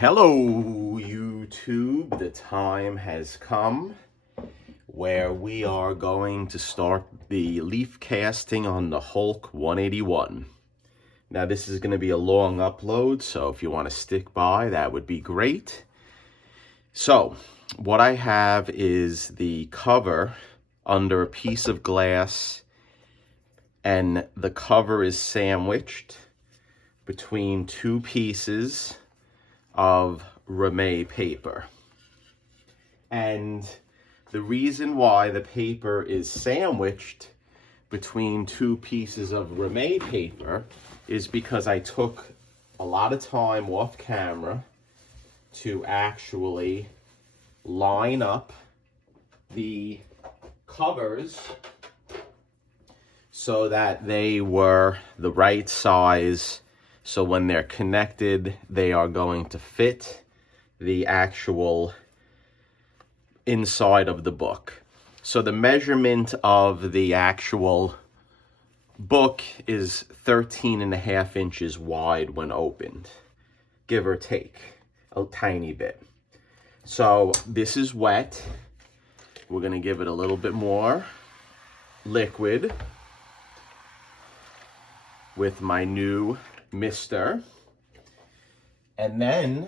Hello, YouTube. The time has come where we are going to start the leaf casting on the Hulk 181. Now, this is going to be a long upload, so if you want to stick by, that would be great. So, what I have is the cover under a piece of glass, and the cover is sandwiched between two pieces of ramie paper. And the reason why the paper is sandwiched between two pieces of ramie paper is because I took a lot of time off camera to actually line up the covers so that they were the right size. So when they're connected, they are going to fit the actual inside of the book. So the measurement of the actual book is 13.5 inches wide when opened, give or take a tiny bit. So this is wet. We're gonna give it a little bit more liquid with my new mister. And then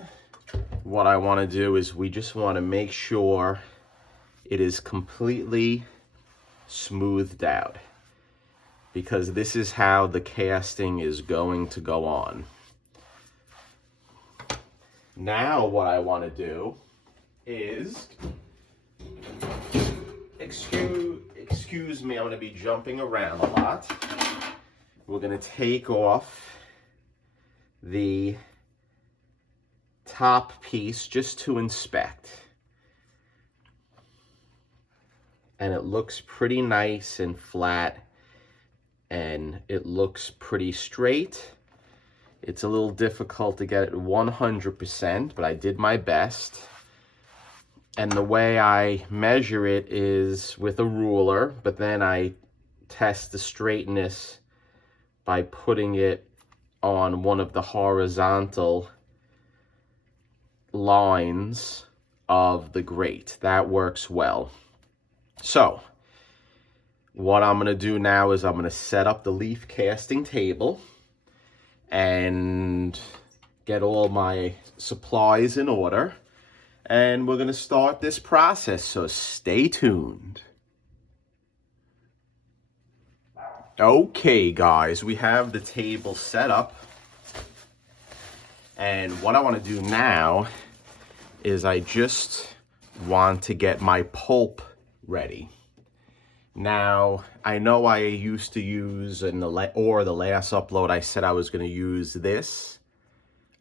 what I want to do is we just want to make sure it is completely smoothed out, because this is how the casting is going to go on. Now what I want to do is, excuse me, I'm going to be jumping around a lot. We're going to take off the top piece just to inspect. And it looks pretty nice and flat, and it looks pretty straight. It's a little difficult to get it 100%, but I did my best. And the way I measure it is with a ruler, but then I test the straightness by putting it on one of the horizontal lines of the grate. That works well. So what I'm going to do now is I'm going to set up the leaf casting table and get all my supplies in order, and we're going to start this process, so stay tuned. Okay, guys, we have the table set up, and what I want to do now is I just want to get my pulp ready. Now, I know I used to use, the last upload I said I was going to use this.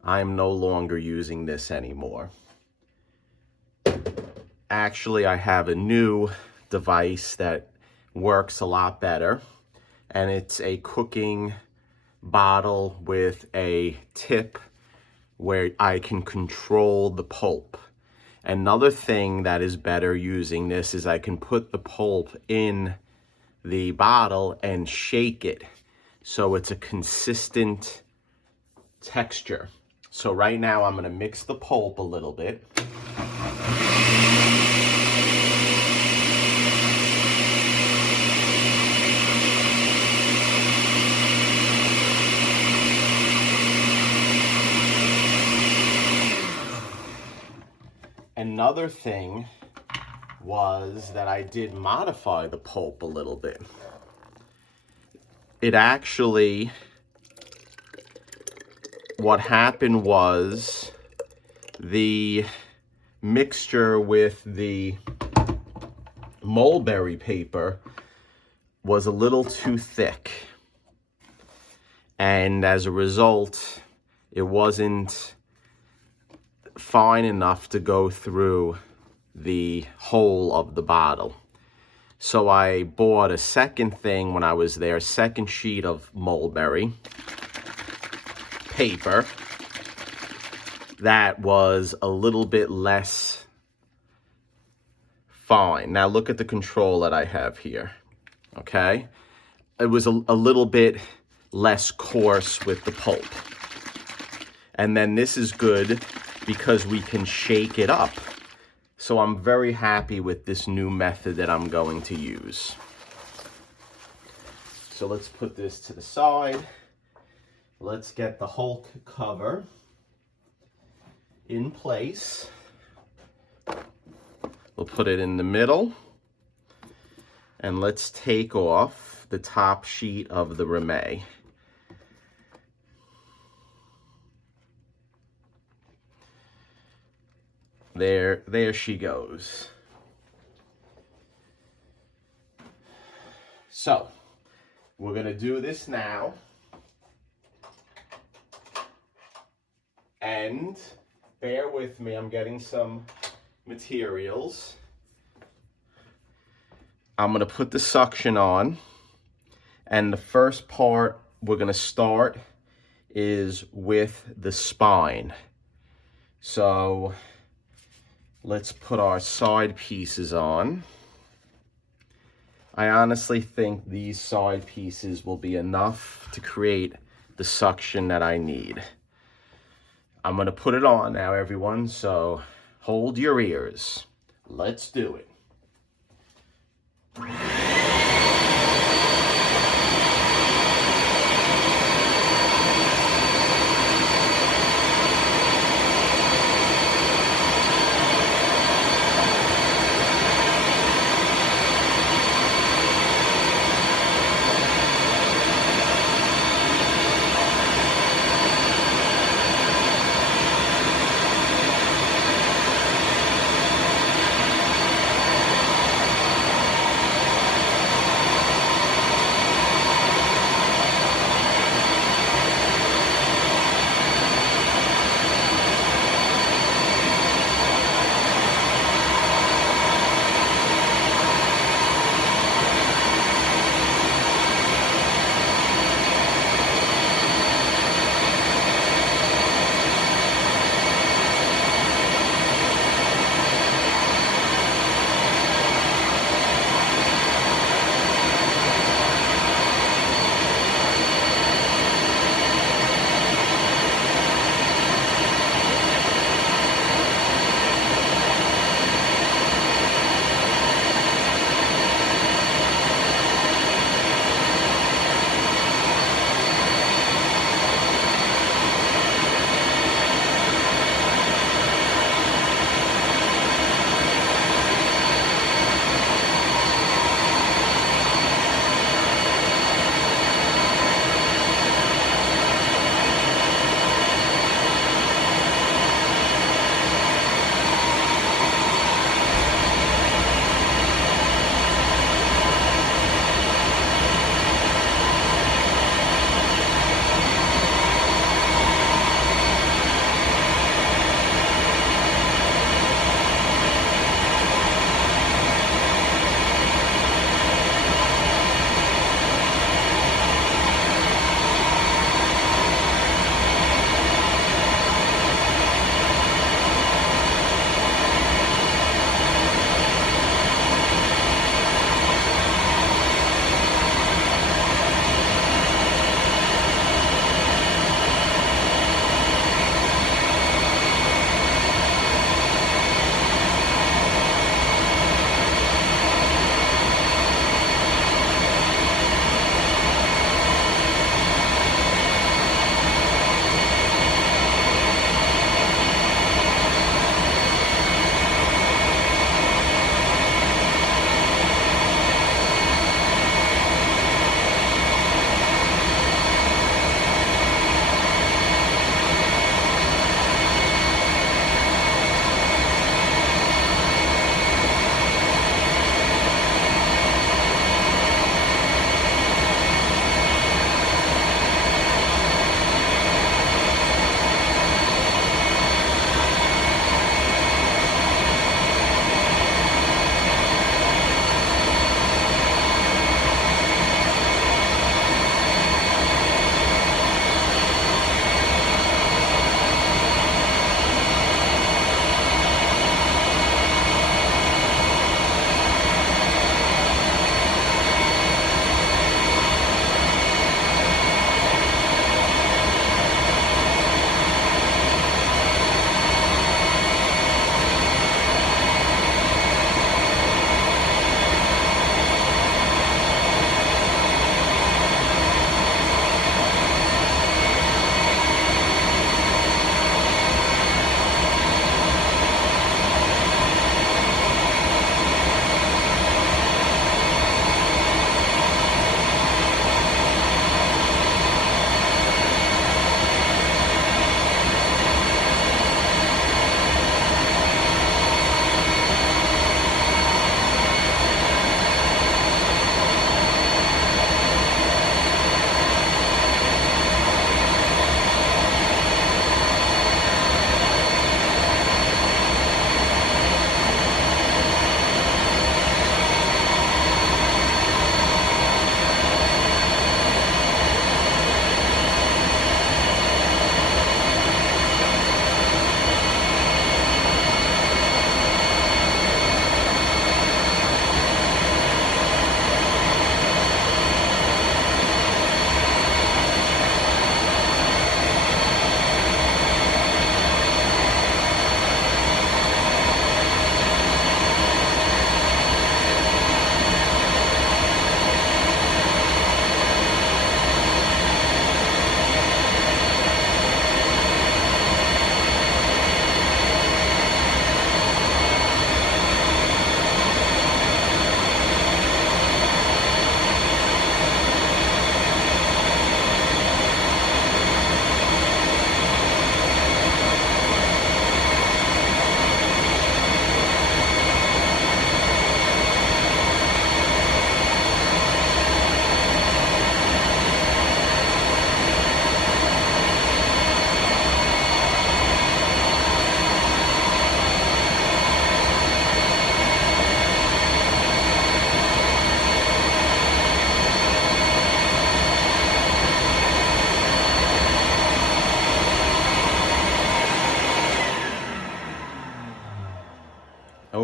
I'm no longer using this anymore. Actually, I have a new device that works a lot better. And it's a cooking bottle with a tip where I can control the pulp. Another thing that is better using this is I can put the pulp in the bottle and shake it so it's a consistent texture. So right now I'm going to mix the pulp a little bit. Another thing was that I did modify the pulp a little bit. It actually, what happened was the mixture with the mulberry paper was a little too thick. And as a result, it wasn't fine enough to go through the whole of the bottle. So I bought a second thing when I was there, a second sheet of mulberry paper that was a little bit less fine. Now look at the control that I have here, okay? It was a little bit less coarse with the pulp. And then this is good because we can shake it up. So I'm very happy with this new method that I'm going to use. So let's put this to the side. Let's get the Hulk cover in place. We'll put it in the middle. And let's take off the top sheet of the Ramée. There she goes. So, we're gonna do this now. And bear with me, I'm getting some materials. I'm gonna put the suction on, and the first part we're gonna start is with the spine. So let's put our side pieces on. I honestly think these side pieces will be enough to create the suction that I need. I'm gonna put it on now, everyone, so hold your ears. Let's do it.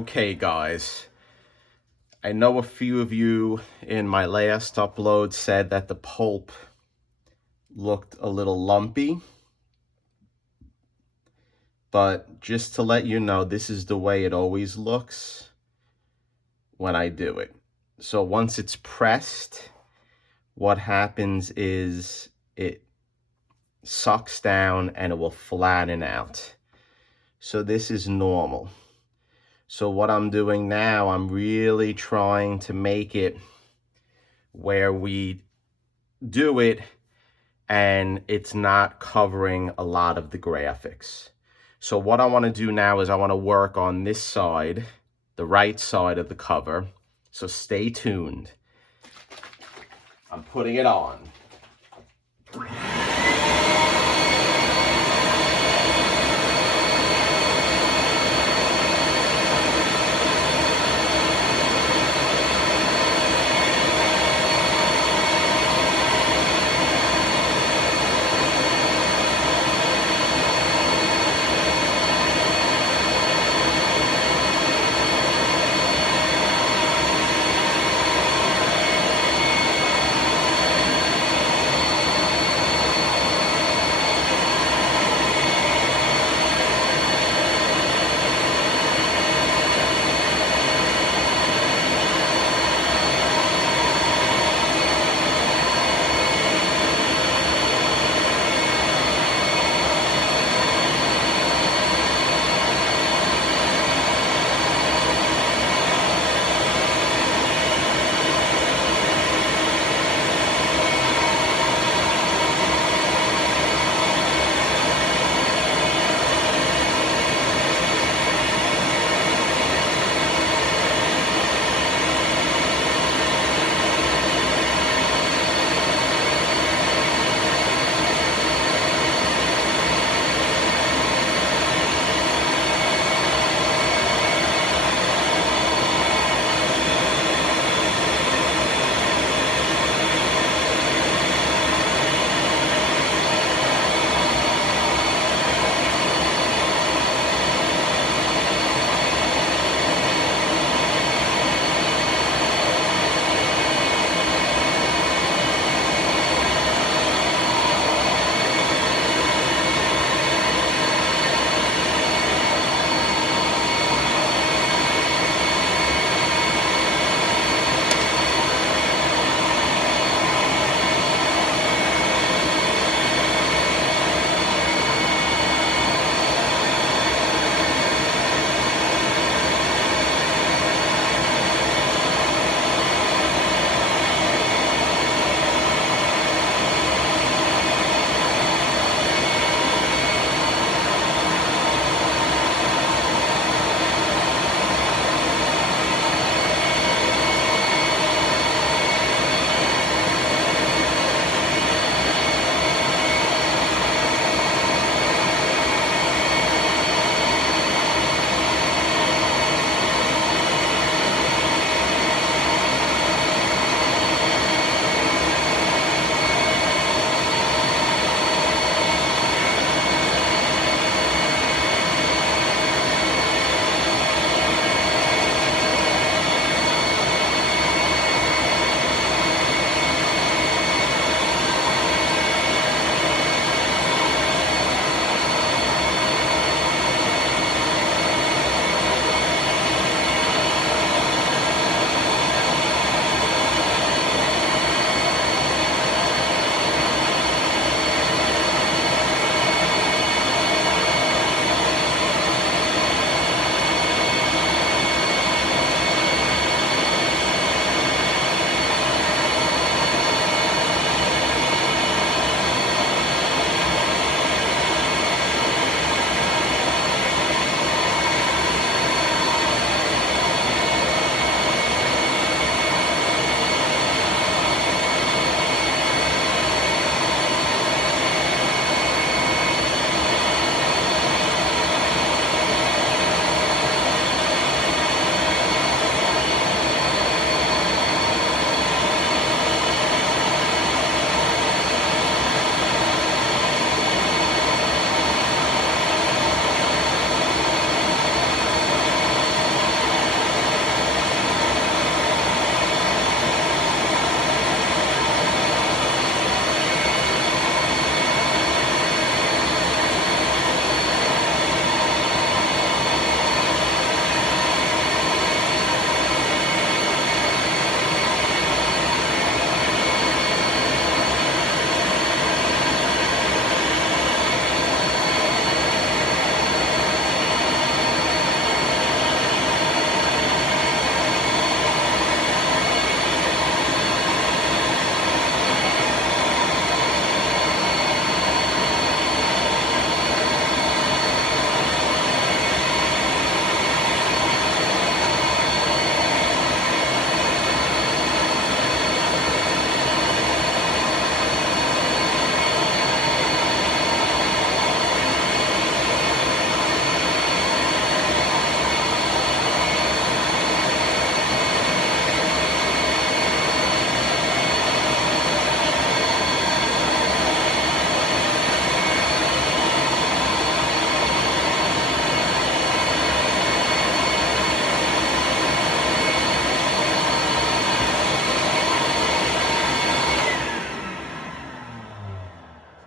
Okay, guys, I know a few of you in my last upload said that the pulp looked a little lumpy, but just to let you know, this is the way it always looks when I do it. So once it's pressed, what happens is it sucks down and it will flatten out. So this is normal. So what I'm doing now, I'm really trying to make it where we do it and it's not covering a lot of the graphics. So what I want to do now is I want to work on this side, the right side of the cover. So stay tuned. I'm putting it on.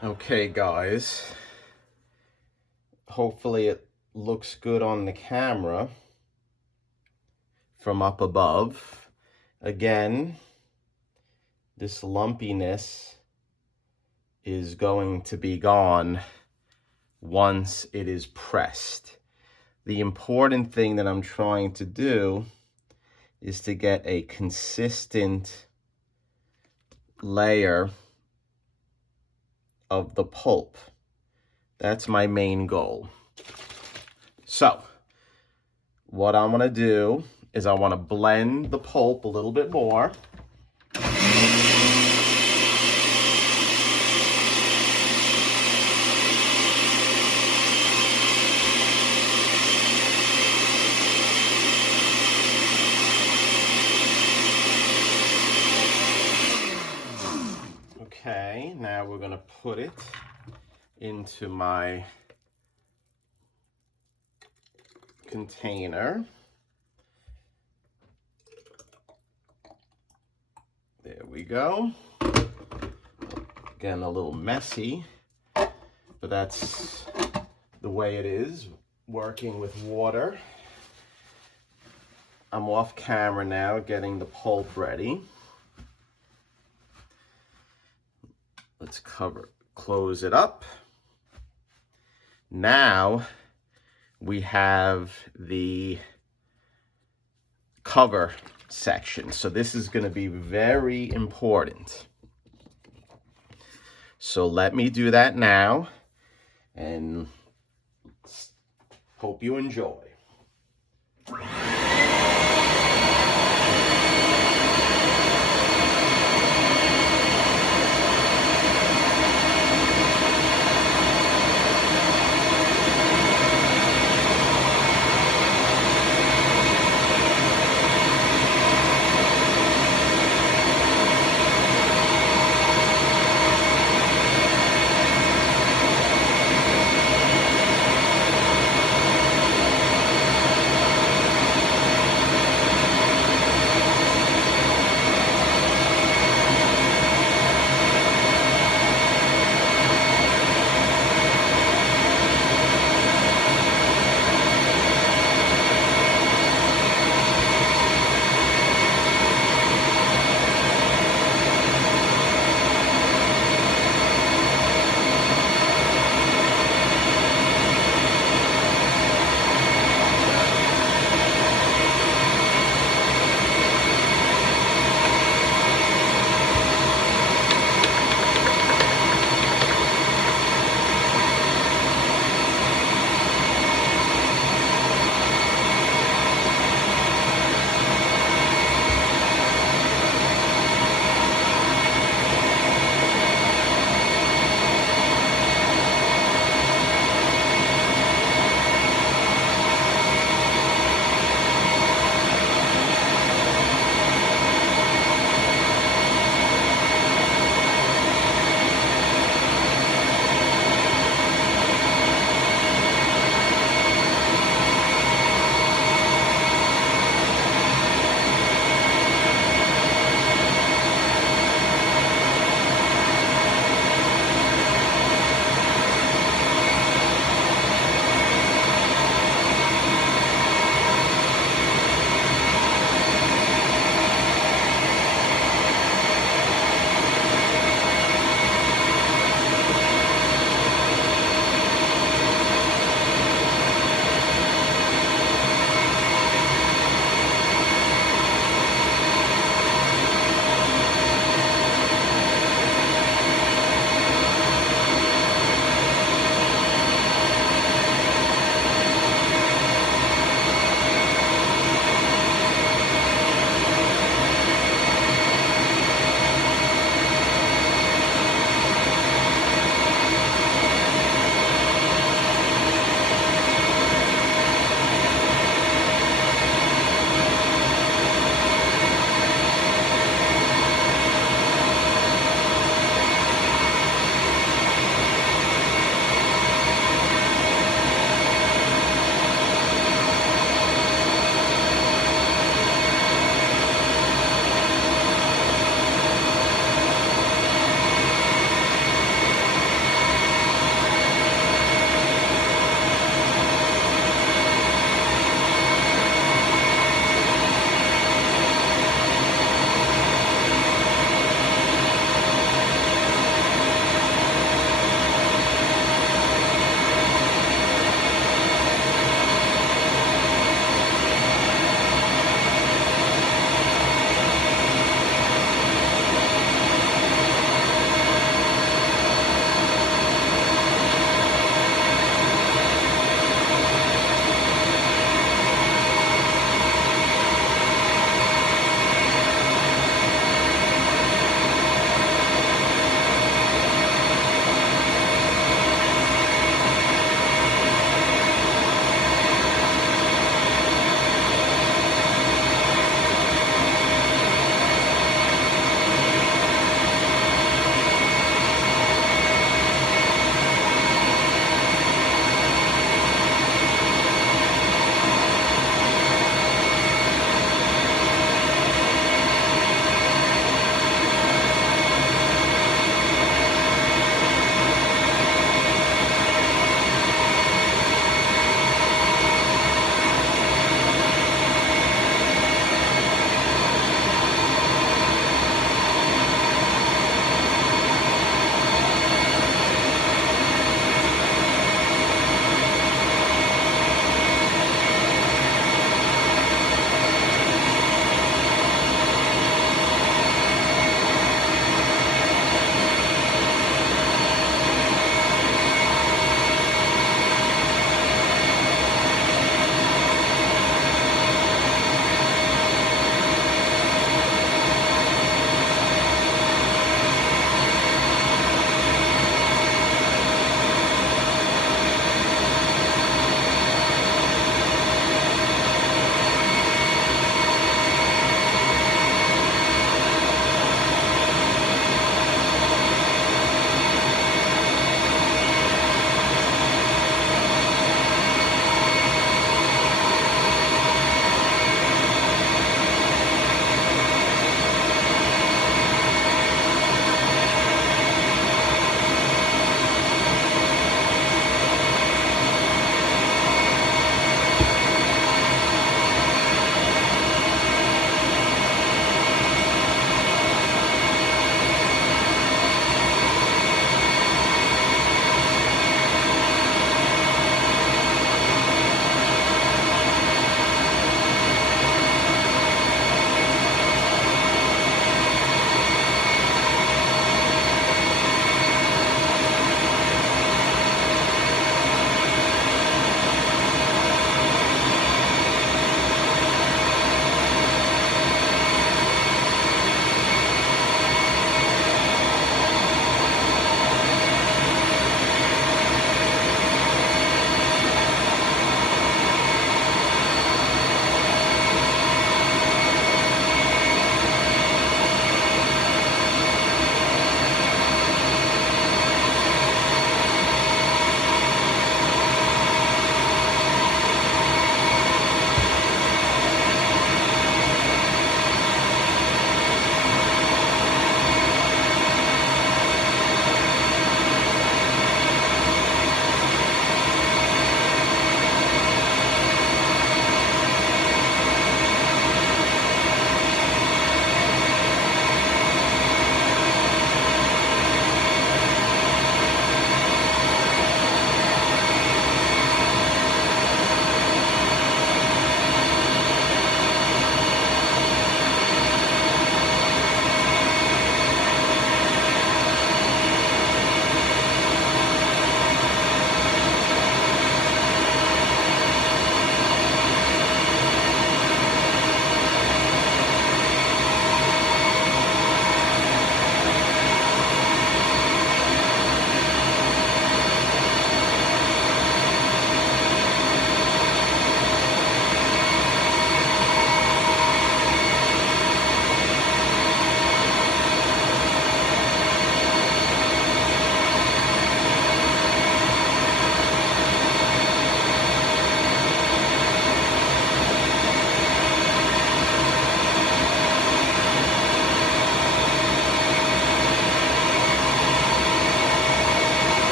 Okay, guys, hopefully it looks good on the camera from up above. Again, this lumpiness is going to be gone once it is pressed. The important thing that I'm trying to do is to get a consistent layer of the pulp. That's my main goal. So what I'm going to do is I want to blend the pulp a little bit more. Okay, now we're going to put it into my container. There we go. Again, a little messy, but that's the way it is working with water. I'm off camera now getting the pulp ready. Let's close it up. Now we have the cover section. So this is going to be very important. So let me do that now and hope you enjoy.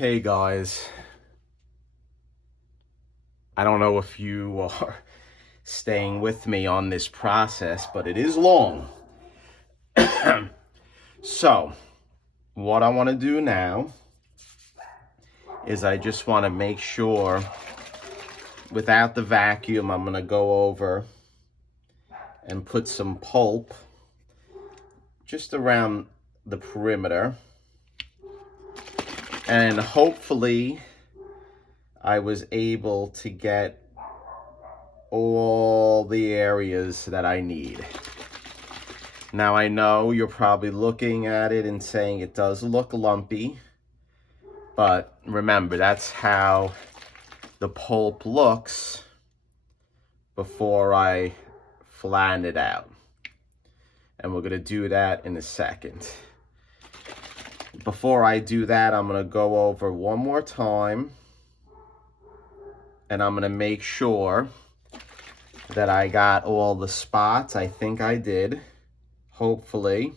Okay, guys. I don't know if you are staying with me on this process, but it is long. So, what I want to do now is I just want to make sure, without the vacuum, I'm going to go over and put some pulp just around the perimeter. And hopefully I was able to get all the areas that I need. Now I know you're probably looking at it and saying it does look lumpy, but remember, that's how the pulp looks before I flatten it out. And we're gonna do that in a second. Before I do that, I'm gonna go over one more time, and I'm gonna make sure that I got all the spots. I think I did, hopefully.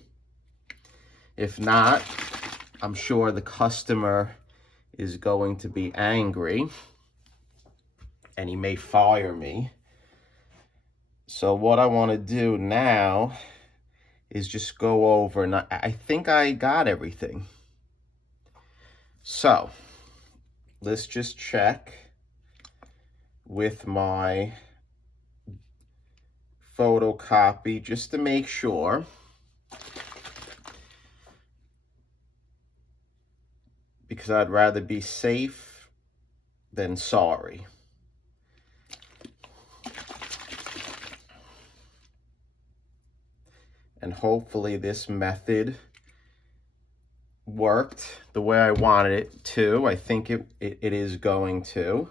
If not, I'm sure the customer is going to be angry and he may fire me. So what I want to do now is just go over, and I think I got everything. So let's just check with my photocopy just to make sure. Because I'd rather be safe than sorry. And hopefully this method worked the way I wanted it to. I think it is going to.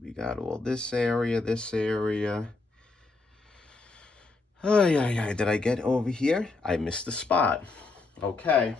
We got all this area, this area. Oh, yeah. Did I get over here? I missed the spot. Okay.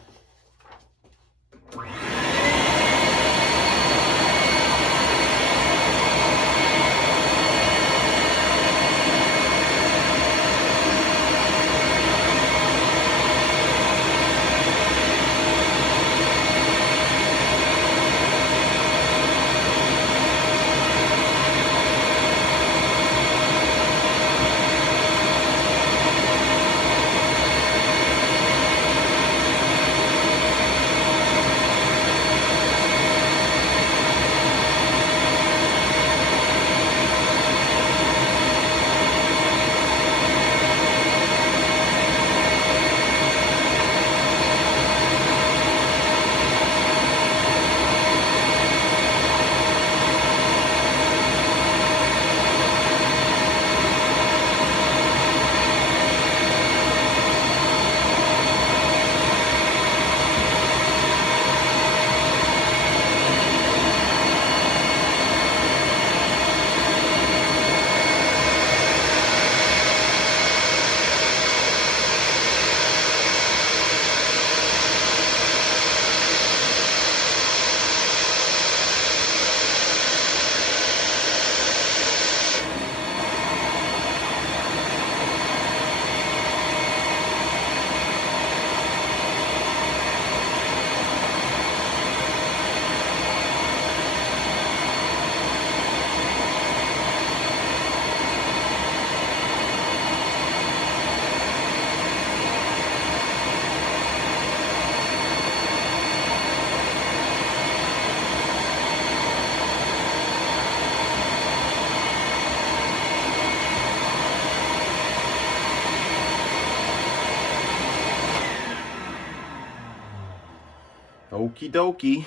Okie dokie.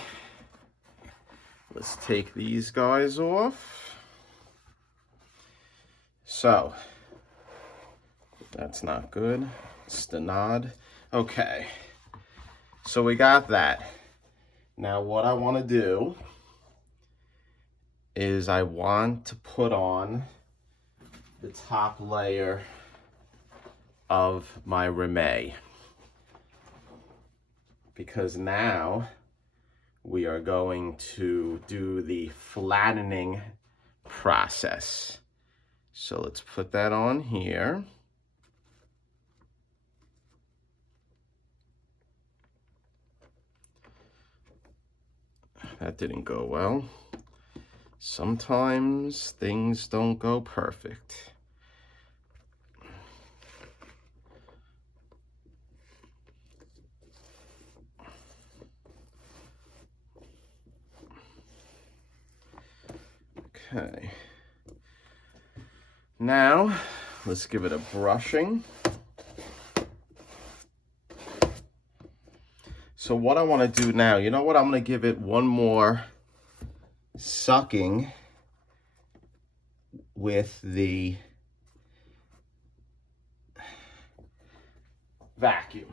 Let's take these guys off. So, that's not good. It's the nod. Okay. So we got that. Now what I want to do is I want to put on the top layer of my remet, because now we are going to do the flattening process. So let's put that on here. That didn't go well. Sometimes things don't go perfect. Okay. Now, let's give it a brushing. So what I want to do now, you know what? I'm going to give it one more sucking with the vacuum.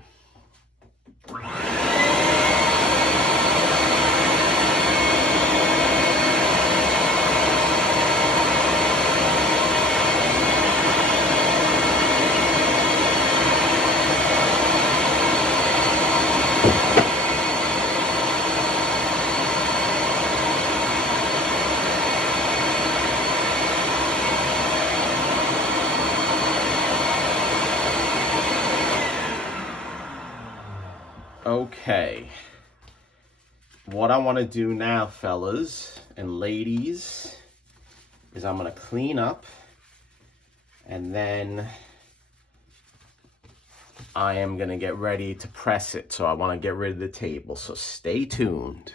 Okay, what I want to do now, fellas and ladies, is I'm going to clean up, and then I am going to get ready to press it. So I want to get rid of the table, so stay tuned.